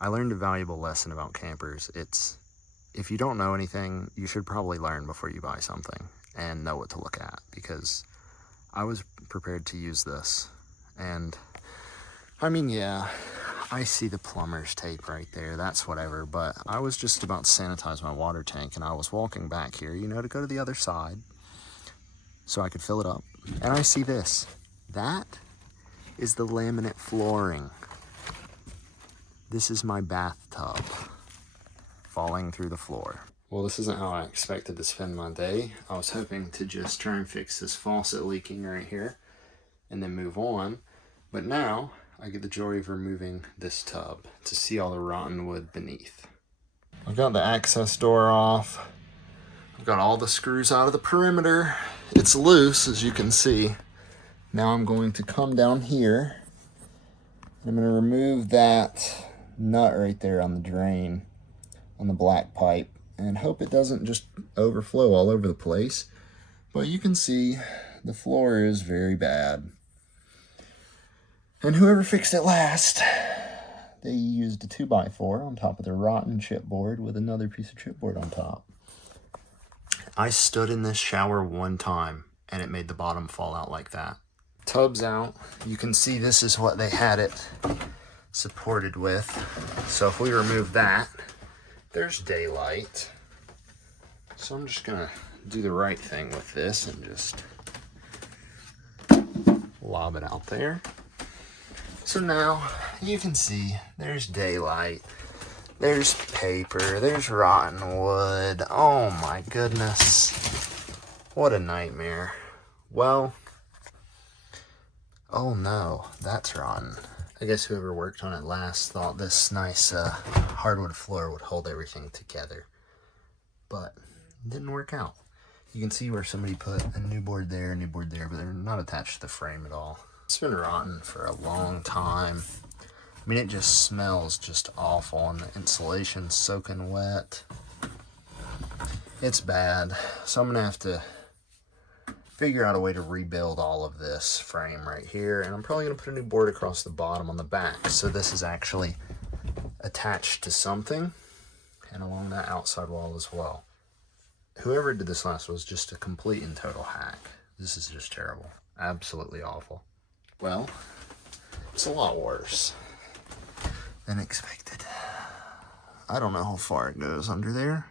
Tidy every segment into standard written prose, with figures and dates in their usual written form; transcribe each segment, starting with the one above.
I learned a valuable lesson about campers. It's, if you don't know anything, you should probably learn before you buy something and know what to look at, because I was prepared to use this. And I mean, yeah, I see the plumber's tape right there, that's whatever, but I was just about to sanitize my water tank and I was walking back here, you know, to go to the other side so I could fill it up. And I see this. That is the laminate flooring. This is my bathtub falling through the floor. Well, this isn't how I expected to spend my day. I was hoping to just try and fix this faucet leaking right here and then move on. But now I get the joy of removing this tub to see all the rotten wood beneath. I've got the access door off. I've got all the screws out of the perimeter. It's loose, as you can see. Now I'm going to come down here. I'm going to remove that nut right there on the drain, on the black pipe, and hope it doesn't just overflow all over the place. But you can see the floor is very bad. And whoever fixed it last, they used a 2x4 on top of their rotten chipboard with another piece of chipboard on top. I stood in this shower one time and it made the bottom fall out like that. Tub's out. You can see this is what they had it supported with. So if we remove that, there's daylight. So I'm just gonna do the right thing with this and just lob it out there. So now you can see there's daylight, there's paper, there's rotten wood. Oh my goodness, what a nightmare. Well, oh no, that's rotten. I guess whoever worked on it last thought this nice hardwood floor would hold everything together, but it didn't work out. You can see where somebody put a new board there, but they're not attached to the frame at all. It's been rotten for a long time. I mean, it just smells just awful, and the insulation's soaking wet. It's bad. So I'm gonna have to figure out a way to rebuild all of this frame right here, and I'm probably gonna put a new board across the bottom on the back, so this is actually attached to something, and along that outside wall as well. Whoever did this last was just a complete and total hack. This is just terrible. Absolutely awful. Well, it's a lot worse than expected. I don't know how far it goes under there,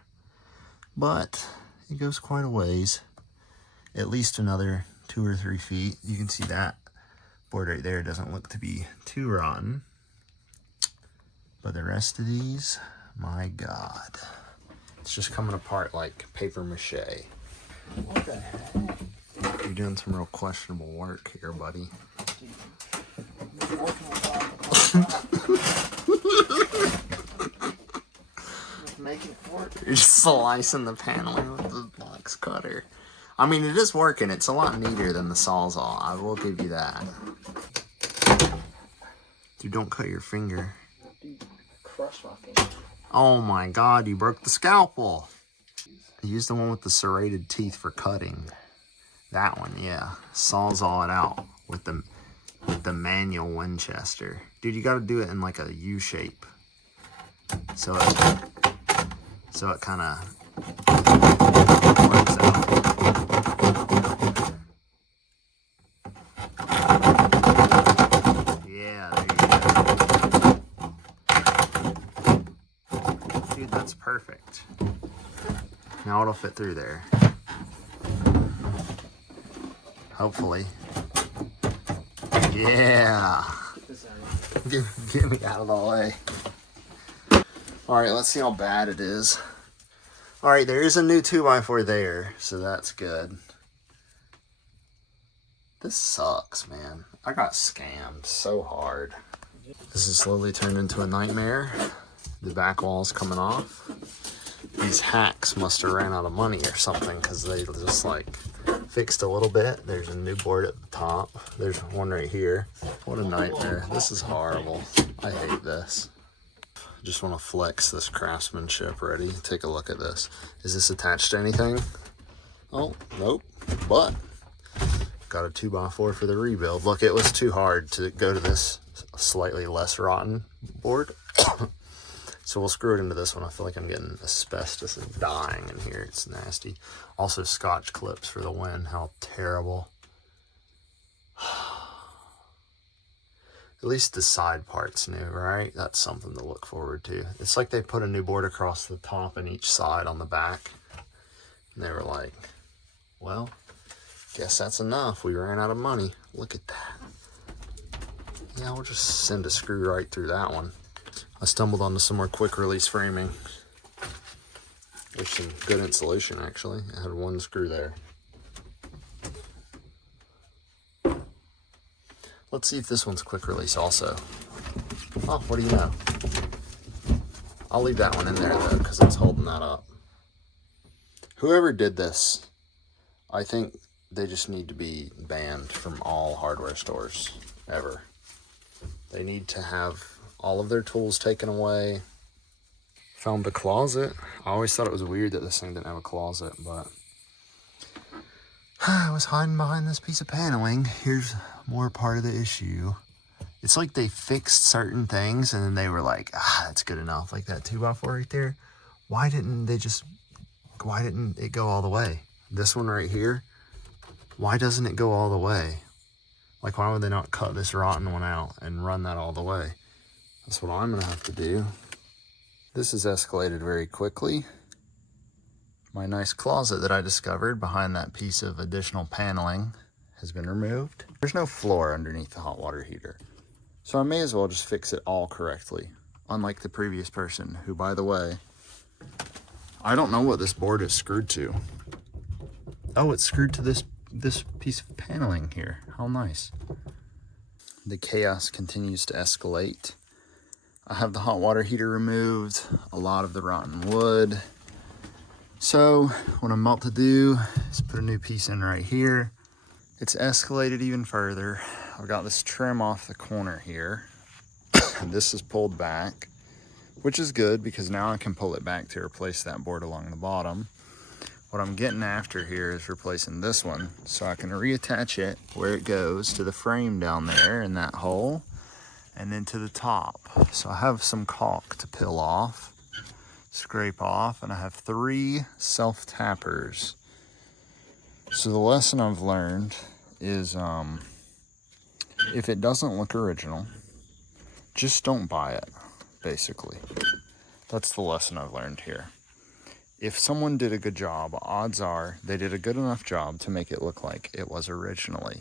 but it goes quite a ways. At least another 2 or 3 feet. You can see that board right there doesn't look to be too rotten. But the rest of these, my God. It's just coming apart like paper mache. What the heck? You're doing some real questionable work here, buddy. Making it work. You're just slicing the paneling with the box cutter. I mean, it is working. It's a lot neater than the Sawzall. I will give you that. Dude, don't cut your finger. Dude, crushed my finger. Oh my God, you broke the scalpel. Use the one with the serrated teeth for cutting. That one, yeah. Sawzall it out with the manual Winchester. Dude, you gotta do it in like a U shape. So it kind of works out. Yeah, there you go. Dude, that's perfect. Now it'll fit through there. Hopefully. Yeah. Get me out of the way. Alright, let's see how bad it is. Alright, there is a new 2x4 there, so that's good. This sucks, man. I got scammed so hard. This is slowly turned into a nightmare. The back wall's coming off. These hacks must have ran out of money or something, because they just like fixed a little bit. There's a new board at the top. There's one right here. What a nightmare. This is horrible. I hate this. Just want to flex this craftsmanship. Ready? Take a look at this. Is this attached to anything? Oh, nope. But got a 2x4 for the rebuild. Look, it was too hard to go to this slightly less rotten board. So we'll screw it into this one. I feel like I'm getting asbestos and dying in here. It's nasty. Also Scotch clips for the wind. How terrible. At least the side part's new, right? That's something to look forward to. It's like they put a new board across the top and each side on the back. And they were like, well, guess that's enough. We ran out of money. Look at that. Yeah, we'll just send a screw right through that one. I stumbled onto some more quick release framing. There's some good insulation actually. I had one screw there. Let's see if this one's quick release also. Oh, what do you know? I'll leave that one in there though, because it's holding that up. Whoever did this, I think they just need to be banned from all hardware stores, ever. They need to have all of their tools taken away. Found the closet. I always thought it was weird that this thing didn't have a closet, but I was hiding behind this piece of paneling. Here's more part of the issue. It's like they fixed certain things and then they were like, that's good enough. Like that 2x4 right there. Why didn't it go all the way? This one right here, why doesn't it go all the way? Like, why would they not cut this rotten one out and run that all the way? That's what I'm gonna have to do. This has escalated very quickly. My nice closet that I discovered behind that piece of additional paneling has been removed. There's no floor underneath the hot water heater. So I may as well just fix it all correctly. Unlike the previous person, who, by the way, I don't know what this board is screwed to. Oh, it's screwed to this piece of paneling here. How nice. The chaos continues to escalate. I have the hot water heater removed, a lot of the rotten wood. So what I'm about to do is put a new piece in right here. It's escalated even further. I've got this trim off the corner here. This is pulled back, which is good because now I can pull it back to replace that board along the bottom. What I'm getting after here is replacing this one so I can reattach it where it goes to the frame down there in that hole and then to the top. So I have some caulk to peel off, scrape off, and I have 3 self-tappers. So the lesson I've learned is if it doesn't look original, just don't buy it, basically. That's the lesson I've learned here. If someone did a good job, odds are they did a good enough job to make it look like it was originally.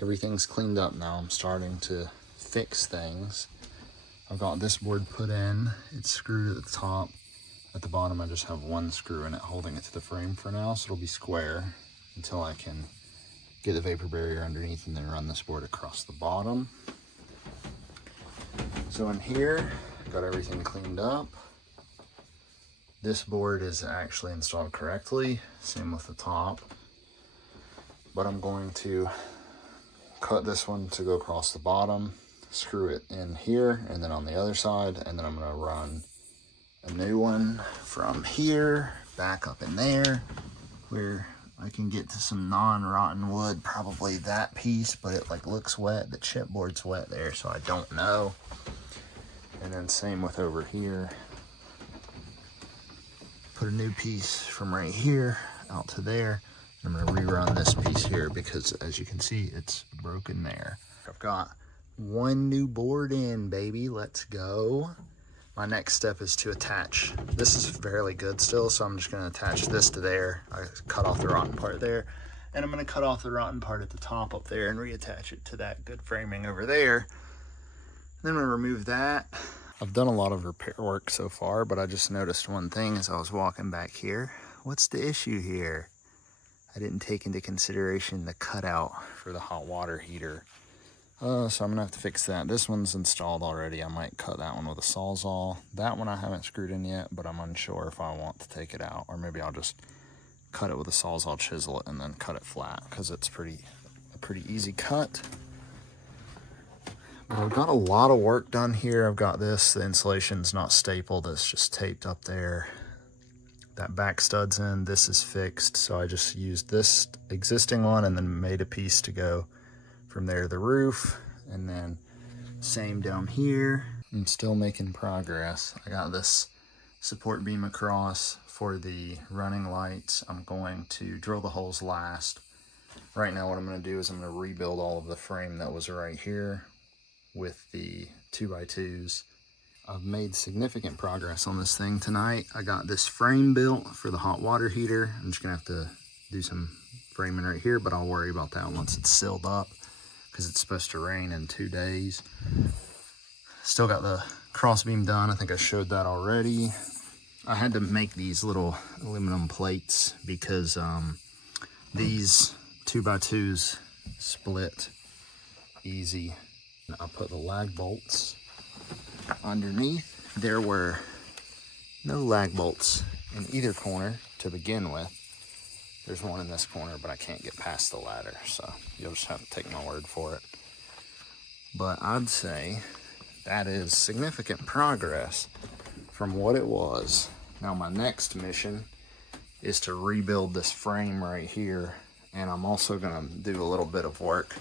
Everything's cleaned up now. I'm starting to fix things. I've got this board put in. It's screwed at the top. At the bottom, I just have 1 screw in it holding it to the frame for now, so it'll be square until I can get the vapor barrier underneath and then run this board across the bottom. So in here, got everything cleaned up. This board is actually installed correctly, same with the top. But I'm going to cut this one to go across the bottom, screw it in here and then on the other side, and then I'm gonna run a new one from here back up in there where I can get to some non-rotten wood, probably that piece, but it like looks wet. The chipboard's wet there, so I don't know. And then same with over here. Put a new piece from right here out to there. I'm gonna rerun this piece here because as you can see, it's broken there. I've got 1 new board in, baby, let's go. My next step is to attach. This is fairly good still, so I'm just gonna attach this to there. I cut off the rotten part there, and I'm gonna cut off the rotten part at the top up there and reattach it to that good framing over there. Then I'm gonna remove that. I've done a lot of repair work so far, but I just noticed one thing as I was walking back here. What's the issue here? I didn't take into consideration the cutout for the hot water heater. So I'm gonna have to fix that. This one's installed already. I might cut that one with a Sawzall. That one I haven't screwed in yet, but I'm unsure if I want to take it out, or maybe I'll just cut it with a Sawzall, chisel it, and then cut it flat because it's a pretty easy cut. But I've got a lot of work done here. I've got this, the insulation's not stapled, it's just taped up there. That back stud's in, this is fixed, so I just used this existing one and then made a piece to go from there to the roof, and then same down here. I'm still making progress. I got this support beam across for the running lights. I'm going to drill the holes last. Right now what I'm going to do is I'm going to rebuild all of the frame that was right here with the 2x2s. I've made significant progress on this thing tonight. I got this frame built for the hot water heater. I'm just going to have to do some framing right here, but I'll worry about that once it's sealed up because it's supposed to rain in 2 days. Still got the crossbeam done. I think I showed that already. I had to make these little aluminum plates because these 2x2s split easy. I put the lag bolts underneath. There were no lag bolts in either corner to begin with. There's one in this corner, but I can't get past the ladder, so you'll just have to take my word for it. But I'd say that is significant progress from what it was. Now my next mission is to rebuild this frame right here, and I'm also gonna do a little bit of work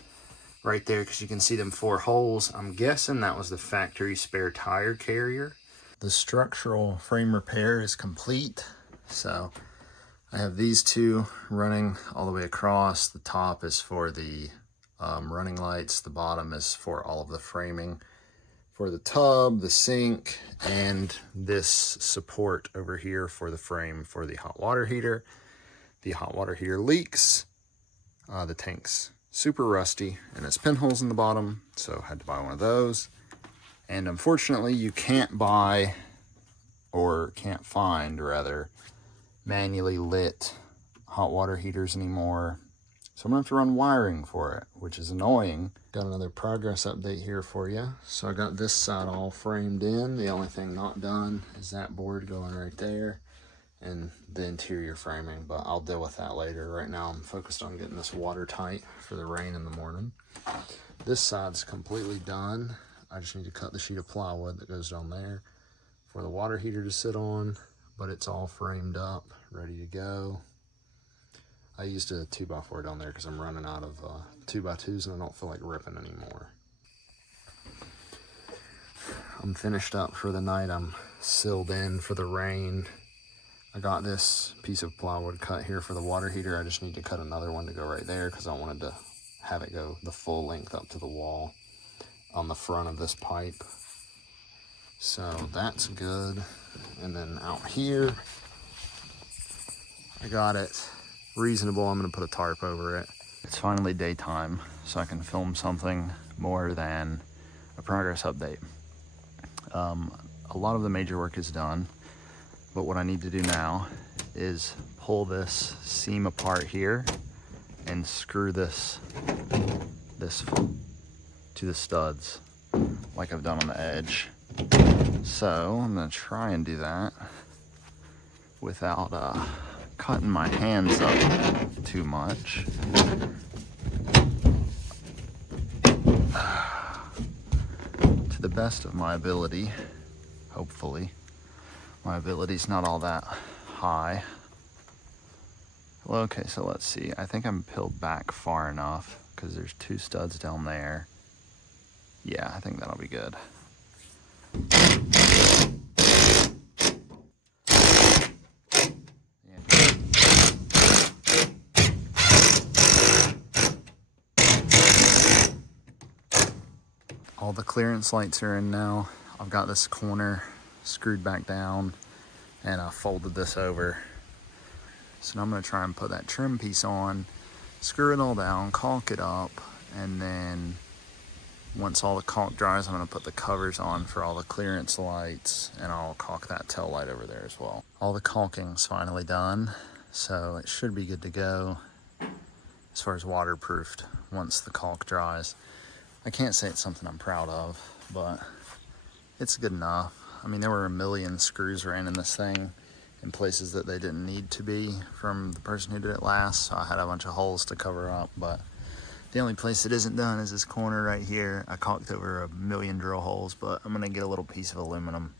right there because you can see them 4 holes. I'm guessing that was the factory spare tire carrier. The structural frame repair is complete, so I have these 2 running all the way across. The top is for the running lights, the bottom is for all of the framing for the tub, the sink, and this support over here for the frame for the hot water heater. The hot water heater leaks. The tank's super rusty and has pinholes in the bottom, so I had to buy one of those. And unfortunately, you can't buy, or can't find rather, manually lit hot water heaters anymore. So I'm gonna have to run wiring for it, which is annoying. Got another progress update here for you. So I got this side all framed in. The only thing not done is that board going right there and the interior framing, but I'll deal with that later. Right now I'm focused on getting this watertight for the rain in the morning. This side's completely done. I just need to cut the sheet of plywood that goes down there for the water heater to sit on, but it's all framed up, ready to go. I used a 2x4 down there because I'm running out of 2x2s and I don't feel like ripping anymore. I'm finished up for the night. I'm sealed in for the rain. I got this piece of plywood cut here for the water heater. I just need to cut another one to go right there because I wanted to have it go the full length up to the wall on the front of this pipe. So that's good. And then out here, I got it reasonable. I'm gonna put a tarp over it. It's finally daytime, so I can film something more than a progress update. A lot of the major work is done, but what I need to do now is pull this seam apart here and screw this to the studs like I've done on the edge. So I'm gonna try and do that without cutting my hands up too much. To the best of my ability, hopefully. My ability's not all that high. Well, okay, so let's see. I think I'm peeled back far enough because there's 2 studs down there. Yeah, I think that'll be good. All the clearance lights are in now. I've got this corner screwed back down and I folded this over. So now I'm gonna try and put that trim piece on, screw it all down, caulk it up, and then once all the caulk dries, I'm gonna put the covers on for all the clearance lights, and I'll caulk that tail light over there as well. All the caulking's finally done, so it should be good to go as far as waterproofed once the caulk dries. I can't say it's something I'm proud of, but it's good enough. I mean, there were a million screws ran in this thing in places that they didn't need to be from the person who did it last, so I had a bunch of holes to cover up, but the only place that isn't done is this corner right here. I caulked over a million drill holes, but I'm gonna get a little piece of aluminum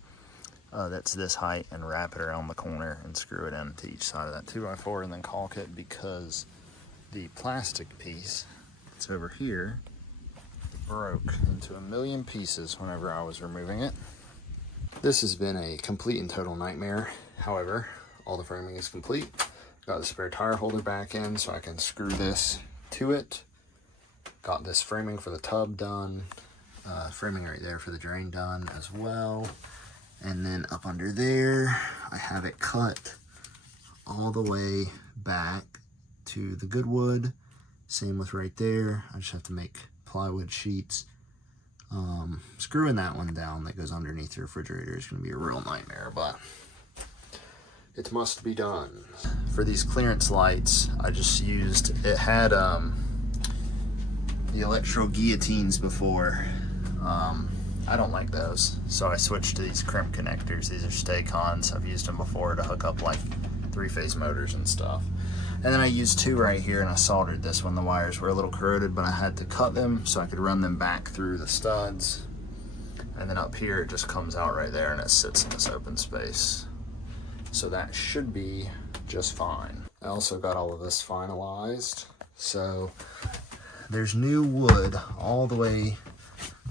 that's this height and wrap it around the corner and screw it into each side of that 2x4 and then caulk it, because the plastic piece that's over here broke into a million pieces whenever I was removing it. This has been a complete and total nightmare. However, all the framing is complete. Got the spare tire holder back in so I can screw this to it. Got this framing for the tub done. Framing right there for the drain done as well. And then up under there, I have it cut all the way back to the good wood. Same with right there. I just have to make plywood sheets. Screwing that one down that goes underneath the refrigerator is going to be a real nightmare, but it must be done. For these clearance lights, I just used, it had the electro guillotines before. I don't like those, so I switched to these crimp connectors. These are Stay-Cons. I've used them before to hook up like 3-phase motors and stuff. And then I used 2 right here, and I soldered this when the wires were a little corroded, but I had to cut them so I could run them back through the studs. And then up here, it just comes out right there, and it sits in this open space. So that should be just fine. I also got all of this finalized. So there's new wood all the way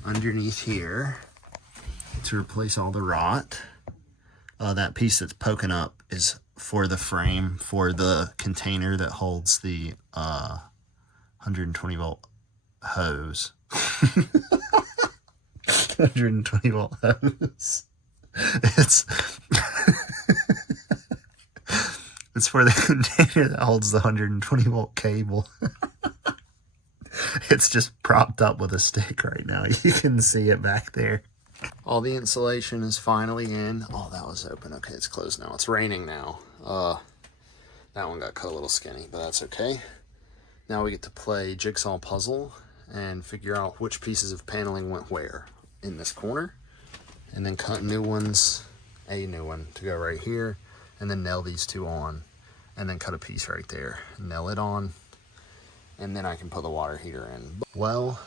underneath here to replace all the rot. That piece that's poking up is for the frame for the container that holds the 120 volt hose. 120 volt hose. It's it's for the container that holds the 120 volt cable. It's just propped up with a stick right now. You can see it back there. All the insulation is finally in. Oh, that was open. Okay, it's closed now. It's raining now. That one got cut a little skinny, but that's okay. Now we get to play jigsaw puzzle and figure out which pieces of paneling went where in this corner, and then cut new ones, a new one to go right here, and then nail these 2 on, and then cut a piece right there, nail it on, and then I can put the water heater in. Well,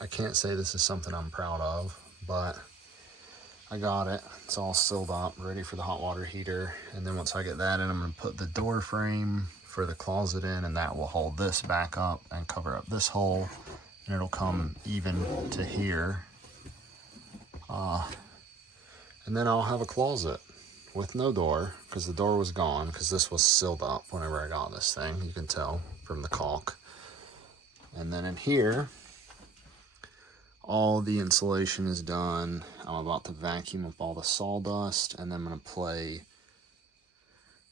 I can't say this is something I'm proud of, but I got it. It's all sealed up, ready for the hot water heater. And then once I get that in, I'm gonna put the door frame for the closet in, and that will hold this back up and cover up this hole, and it'll come even to here. And then I'll have a closet with no door, because the door was gone, because this was sealed up whenever I got this thing. You can tell from the caulk. And then in here, all the insulation is done. I'm about to vacuum up all the sawdust, and then I'm gonna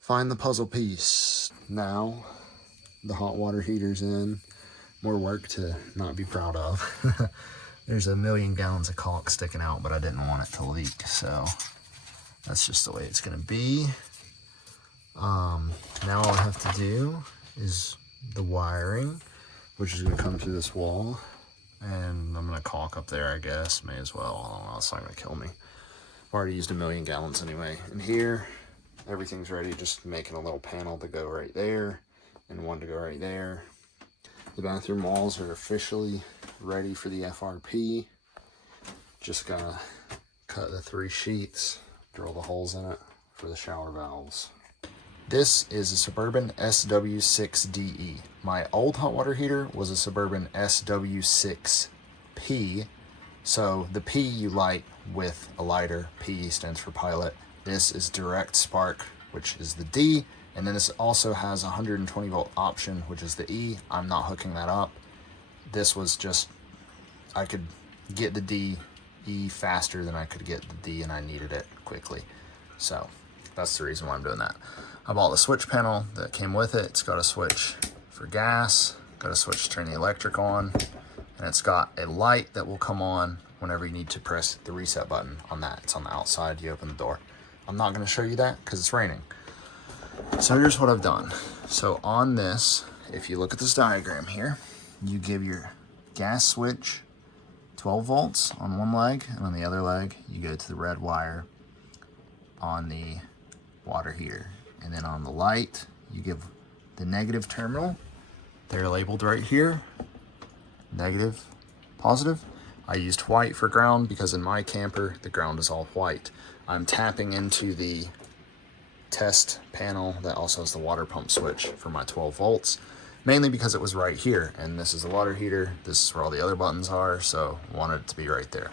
find the puzzle piece. Now, the hot water heater's in. More work to not be proud of. There's a million gallons of caulk sticking out, but I didn't want it to leak, so that's just the way it's gonna be. Now all I have to do is the wiring, which is gonna come through this wall. And I'm gonna caulk up there, I guess. May as well. I don't know, it's not gonna kill me. I've already used a million gallons anyway. And here, everything's ready. Just making a little panel to go right there, and one to go right there. The bathroom walls are officially ready for the FRP. Just gotta cut the 3 sheets, drill the holes in it for the shower valves. This is a Suburban SW6DE. My old hot water heater was a Suburban SW6P. So the P you light with a lighter. P stands for pilot. This is direct spark, which is the D. And then this also has a 120 volt option, which is the E. I'm not hooking that up. This was just, I could get the D, E faster than I could get the D, and I needed it quickly. So that's the reason why I'm doing that. I bought the switch panel that came with it. It's got a switch for gas, got a switch to turn the electric on, and it's got a light that will come on whenever you need to press the reset button on that. It's on the outside, you open the door. I'm not gonna show you that because it's raining. So here's what I've done. So on this, if you look at this diagram here, you give your gas switch 12 volts on one leg, and on the other leg, you go to the red wire on the water heater. And then on the light, you give the negative terminal. They're labeled right here, negative, positive. I used white for ground because in my camper, the ground is all white. I'm tapping into the test panel that also has the water pump switch for my 12 volts. mainly because it was right here, and this is the water heater. This is where all the other buttons are, so wanted it to be right there.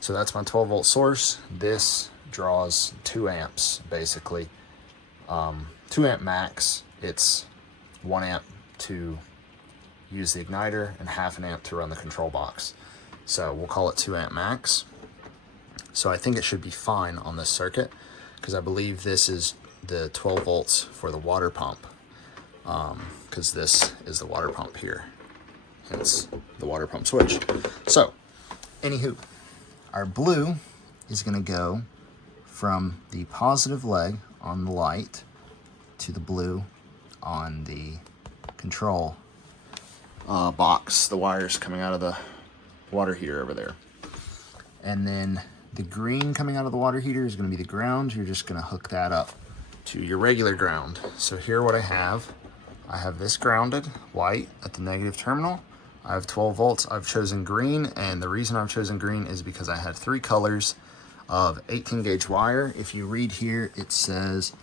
So that's my 12 volt source. This draws 2 amps basically. 2 amp max. It's 1 amp to use the igniter and half an amp to run the control box. So we'll call it 2 amp max. So I think it should be fine on this circuit, because I believe this is the 12 volts for the water pump, because this is the water pump here, hence the water pump switch. So anywho, our blue is going to go from the positive leg on the light to the blue on the control box, the wires coming out of the water heater over there. And then the green coming out of the water heater is going to be the ground. You're just going to hook that up to your regular ground. So here what I have this grounded white at the negative terminal. I have 12 volts. I've chosen green, and the reason I've chosen green is because I had 3 colors of 18 gauge wire. If you read here, it says,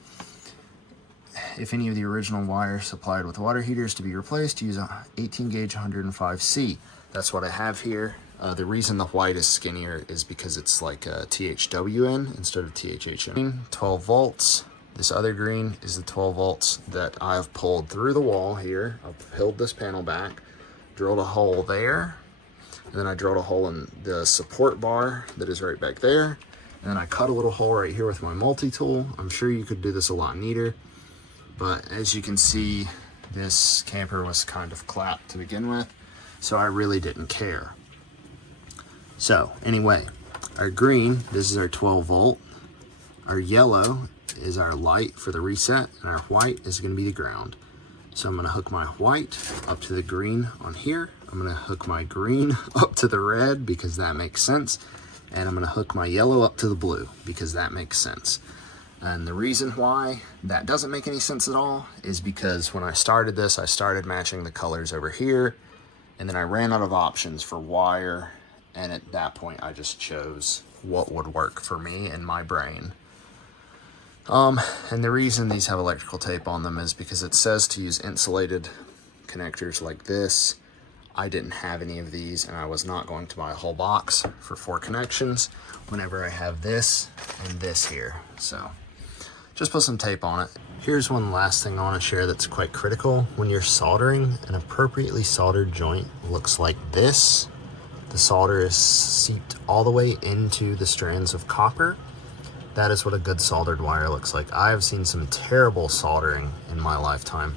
if any of the original wire supplied with water heaters to be replaced, use 18 gauge 105C. That's what I have here. The reason the white is skinnier is because it's like a THWN instead of THHN. 12 volts. This other green is the 12 volts that I've pulled through the wall here. I've peeled this panel back, drilled a hole there, and then I drilled a hole in the support bar that is right back there. And then I cut a little hole right here with my multi-tool. I'm sure you could do this a lot neater, but as you can see, this camper was kind of clapped to begin with, so I really didn't care. So anyway, our green, this is our 12 volt. Our yellow is our light for the reset, and our white is going to be the ground. So I'm going to hook my white up to the green on here. I'm going to hook my green up to the red because that makes sense. And I'm going to hook my yellow up to the blue because that makes sense. And the reason why that doesn't make any sense at all is because when I started this, I started matching the colors over here, and then I ran out of options for wire. And at that point, I just chose what would work for me in my brain. And the reason these have electrical tape on them is because it says to use insulated connectors like this. I didn't have any of these, and I was not going to buy a whole box for 4 connections whenever I have this and this here. So just put some tape on it. Here's one last thing I want to share that's quite critical. When you're soldering, an appropriately soldered joint looks like this. The solder is seeped all the way into the strands of copper. That is what a good soldered wire looks like. I have seen some terrible soldering in my lifetime,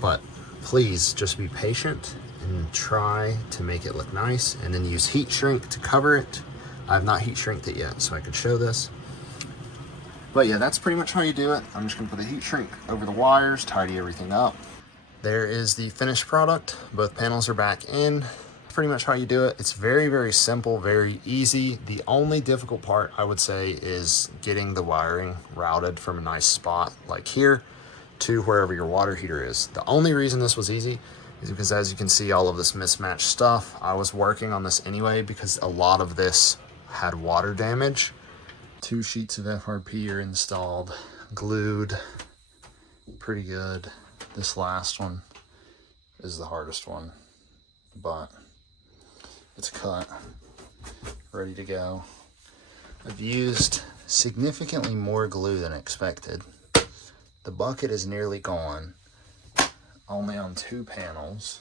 but please just be patient and try to make it look nice, and then use heat shrink to cover it. I have not heat shrinked it yet, so I could show this. But yeah, that's pretty much how you do it. I'm just gonna put a heat shrink over the wires, tidy everything up. There is the finished product. Both panels are back in. Pretty much how you do it. It's very, very simple, very easy. The only difficult part, I would say, is getting the wiring routed from a nice spot like here to wherever your water heater is. The only reason this was easy is because, as you can see, all of this mismatched stuff, I was working on this anyway because a lot of this had water damage. 2 sheets of FRP are installed, glued, pretty good. This last one is the hardest one, but it's cut, ready to go. I've used significantly more glue than expected. The bucket is nearly gone, only on 2 panels.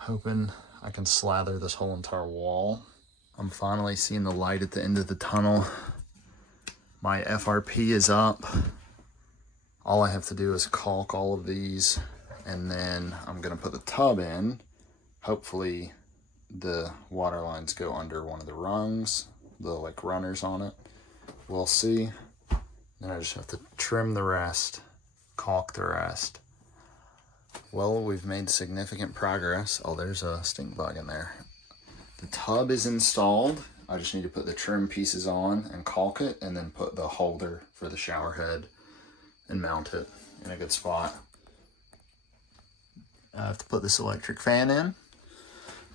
I'm hoping I can slather this whole entire wall. I'm finally seeing the light at the end of the tunnel. My FRP is up. All I have to do is caulk all of these, and then I'm gonna put the tub in. Hopefully the water lines go under one of the rungs, the like runners on it. We'll see. Then I just have to trim the rest, caulk the rest. Well, we've made significant progress. Oh, there's a stink bug in there. The tub is installed. I just need to put the trim pieces on and caulk it, and then put the holder for the shower head and mount it in a good spot. I have to put this electric fan in.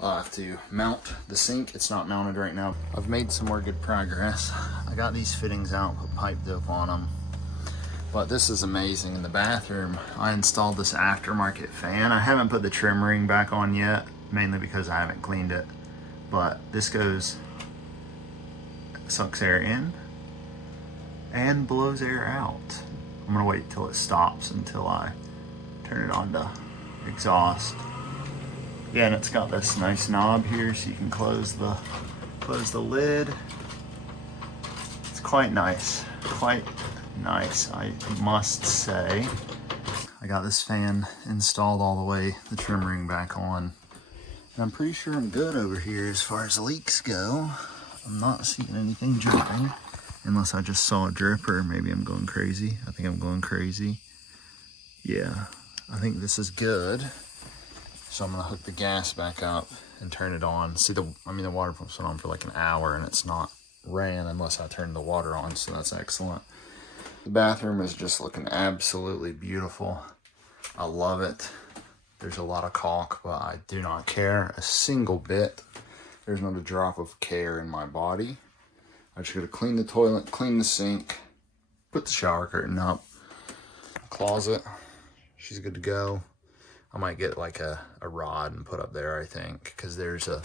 I have to mount the sink. It's not mounted right now. I've made some more good progress. I got these fittings out, put pipe dope on them. But this is amazing. In the bathroom, I installed this aftermarket fan. I haven't put the trim ring back on yet, mainly because I haven't cleaned it. But this sucks air in and blows air out. I'm gonna wait till it stops until I turn it on to exhaust. Yeah, and it's got this nice knob here so you can close the lid. It's quite nice, I must say. I got this fan installed all the way, the trim ring back on. And I'm pretty sure I'm good over here as far as leaks go. I'm not seeing anything dripping, unless I just saw a drip, or maybe I'm going crazy. I think I'm going crazy. Yeah, I think this is good. So I'm gonna hook the gas back up and turn it on. See, the water pump's been on for like an hour and it's not ran unless I turn the water on, so that's excellent. The bathroom is just looking absolutely beautiful. I love it. There's a lot of caulk, but I do not care a single bit. There's not a drop of care in my body. I just gotta clean the toilet, clean the sink, put the shower curtain up, closet, she's good to go. I might get like a rod and put up there, I think, because there's a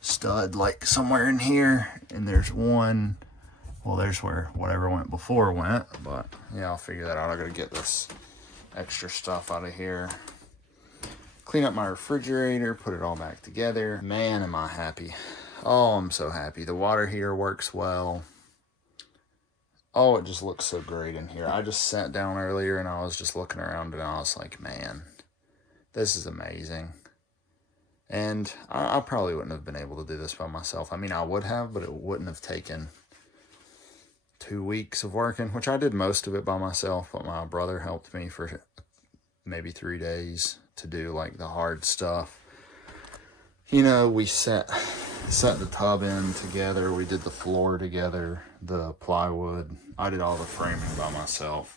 stud like somewhere in here, and there's one, well, there's where whatever went before went, but yeah, I'll figure that out. I gotta get this extra stuff out of here, clean up my refrigerator, put it all back together. Man, am I happy. Oh, I'm so happy. The water heater works well. Oh, it just looks so great in here. I just sat down earlier and I was just looking around and I was like, man, this is amazing. And I probably wouldn't have been able to do this by myself. I mean, I would have, but it wouldn't have taken 2 weeks of working, which I did most of it by myself, but my brother helped me for maybe 3 days to do like the hard stuff. You know, we set the tub in together, we did the floor together, the plywood. I did all the framing by myself.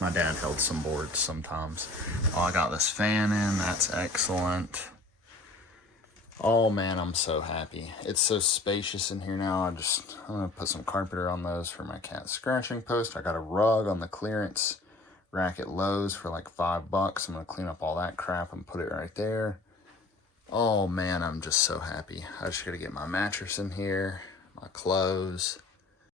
My dad held some boards sometimes. Oh, I got this fan in, that's excellent. Oh man, I'm so happy. It's so spacious in here now. I'm gonna put some carpeter on those for my cat's scratching post. I got a rug on the clearance rack at Lowe's for like $5. I'm gonna clean up all that crap and put it right there. Oh man, I'm just so happy. I just gotta get my mattress in here, my clothes.